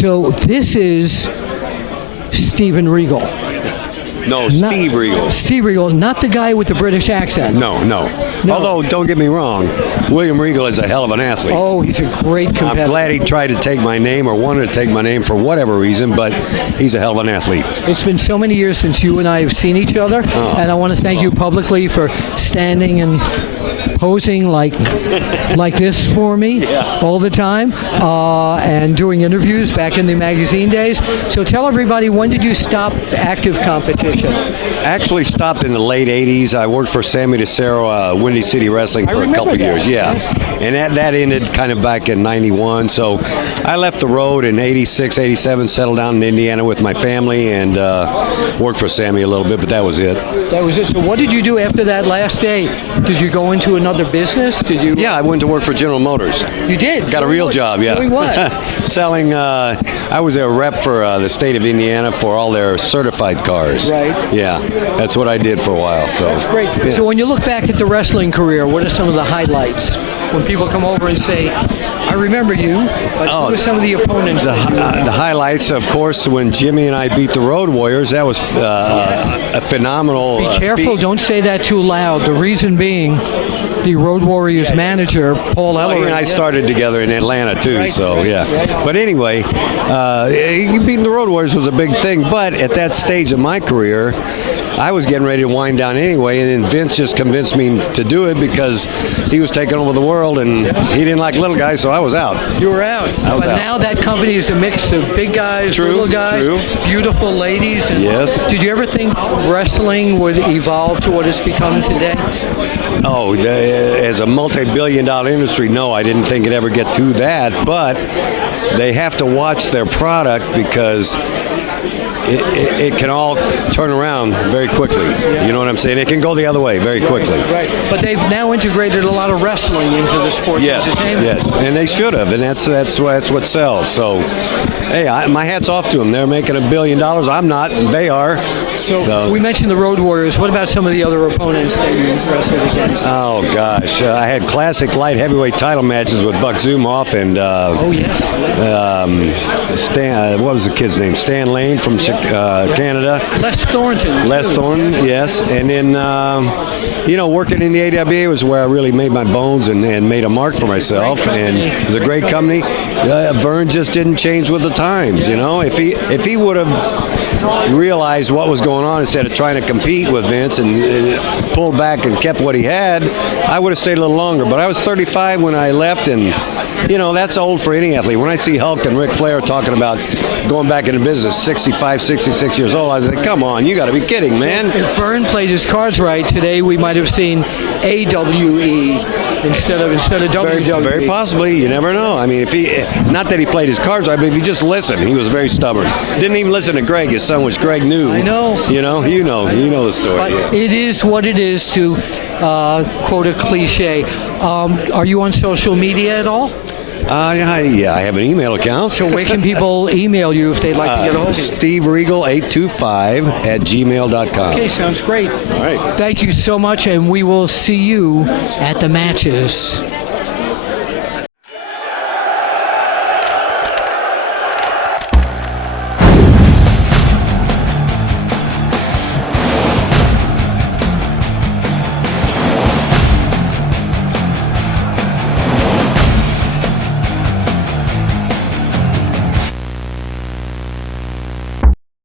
So this is Steven Regal. No, Steve Regal. Steve Regal, not the guy with the British accent. No. Although, don't get me wrong, William Regal is a hell of an athlete. Oh, he's a great competitor. I'm glad he tried to take my name or wanted to take my name for whatever reason, but he's a hell of an athlete. It's been so many years since you and I have seen each other, and I want to thank you publicly for standing and posing like this for me all the time, and doing interviews back in the magazine days. So tell everybody, when did you stop active competition? Actually stopped in the late 80s. I worked for Sammy DeCero, Windy City Wrestling for a couple years. Yeah. Yes. And that ended kind of back in 91. So I left the road in 86, 87, settled down in Indiana with my family, and worked for Sammy a little bit, but that was it. That was it. So what did you do after that last day? Did you go into another business? Did you? Yeah, I went to work for General Motors. You did? Got a real job, yeah. Doing what? Selling, I was a rep for the state of Indiana for all their certified cars. Right. Yeah, that's what I did for a while. So That's great. Yeah. So when you look back at the wrestling career, what are some of the highlights? When people come over and say, I remember you, but who are some of the opponents? The highlights, of course, when Jimmy and I beat the Road Warriors, that was a phenomenal Be careful, feat. don't say that too loud. The reason being, the Road Warriors manager, Paul He Ellering. and I started together in Atlanta, too, Right, so right, yeah. right. But anyway, beating the Road Warriors was a big thing, but at that stage of my career, I was getting ready to wind down anyway, and then Vince just convinced me to do it because he was taking over the world, and he didn't like little guys, so I was out. You were out. But now that company is a mix of big guys, little guys, beautiful ladies. And Yes. Did you ever think wrestling would evolve to what it's become today? Oh, as a multi-billion-dollar industry, no, I didn't think it'd ever get to that, but they have to watch their product because it can all turn around very quickly. You know what I'm saying? It can go the other way very quickly. Right. But they've now integrated a lot of wrestling into the sports entertainment. Yes, and they should have, and that's what sells. So, hey, my hat's off to them. They're making $1 billion. I'm not. They are. So we mentioned the Road Warriors. What about some of the other opponents that you wrestled against? Oh gosh, I had classic light heavyweight title matches with Buck Zumhoff and Stan. What was the kid's name? Stan Lane from Canada. Les Thornton. Les Thornton, yes. And then, working in the AWA was where I really made my bones and made a mark for myself. And it was a great company. Vern just didn't change with the times, you know. If he would have realized what was going on instead of trying to compete with Vince and pulled back and kept what he had, I would have stayed a little longer. But I was 35 when I left, and that's old for any athlete. When I see Hulk and Ric Flair talking about going back into business 65, 66 years old, I was like, come on, you got to be kidding, man. If Vern played his cards right, today we might have seen AWE instead of WWE. Very possibly. You never know. I mean, not that he played his cards right, but if you just listen, he was very stubborn. Didn't even listen to Greg, his son, which Greg knew. I know. You know the story. But it is what it is, to quote a cliche. Are you on social media at all? Yeah, I have an email account. So where can people email you if they'd like to get a hold of you? SteveRegal825@gmail.com. Okay, sounds great. All right. Thank you so much, and we will see you at the matches.